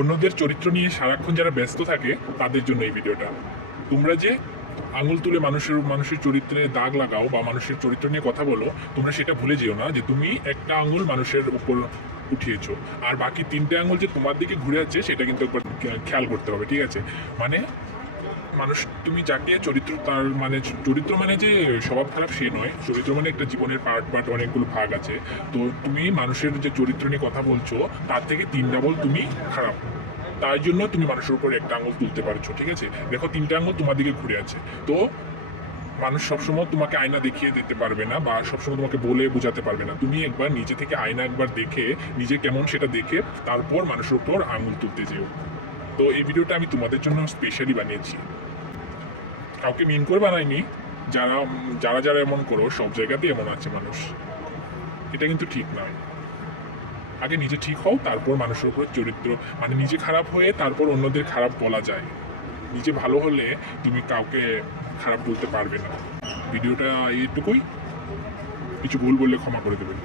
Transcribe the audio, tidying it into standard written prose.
অন্যদের চরিত্র নিয়ে সারাক্ষণ যারা ব্যস্ত থাকে তাদের জন্য এই ভিডিওটা। তোমরা যে আঙুল তুলে মানুষের চরিত্রে দাগ লাগাও বা মানুষের চরিত্র নিয়ে কথা বলো, তোমরা সেটা ভুলে যেও না যে তুমি একটা আঙুল মানুষের উপর উঠিয়েছো, আর বাকি তিনটে আঙুল যে তোমার দিকে ঘুরে আছে সেটা কিন্তু একবার খেয়াল করতে হবে, ঠিক আছে? মানে মানুষ, তুমি যাকে চরিত্র, তার মানে চরিত্র মানে যে স্বভাব খারাপ সে নয়, চরিত্র মানে একটা জীবনের পার্ট অনেকগুলো ভাগ আছে। তো তুমি মানুষের যে চরিত্র নিয়ে কথা বলছো তার থেকে 3 ডাবল তুমি খারাপ, তার জন্য তুমি মানুষের উপর একটা আঙুল তুলতে পারছো, ঠিক আছে? দেখো 3টে আঙুল তোমার দিকে ঘুরে আছে। তো মানুষ সবসময় তোমাকে আয়না দেখিয়ে দিতে পারবে না বা সবসময় তোমাকে বলে বোঝাতে পারবে না। তুমি একবার নিজে থেকে আয়না একবার দেখে, নিজে কেমন সেটা দেখে তারপর মানুষের উপর আঙুল তুলতে যেও। তো এই ভিডিওটা আমি তোমাদের জন্য স্পেশালি বানিয়েছি, কাউকে মিন করে বানাইনি। যারা যারা যারা এমন করো, সব জায়গাতেই এমন আছে মানুষ, এটা কিন্তু ঠিক নয়। আগে নিজে ঠিক হও, তারপর মানুষের উপর চরিত্র, মানে নিজে খারাপ হয়ে তারপর অন্যদের খারাপ বলা যায়। নিজে ভালো হলে তুমি কাউকে খারাপ বলতে পারবে না। ভিডিওটা এইটুকুই, কিছু ভুল বললে ক্ষমা করে দেবেন।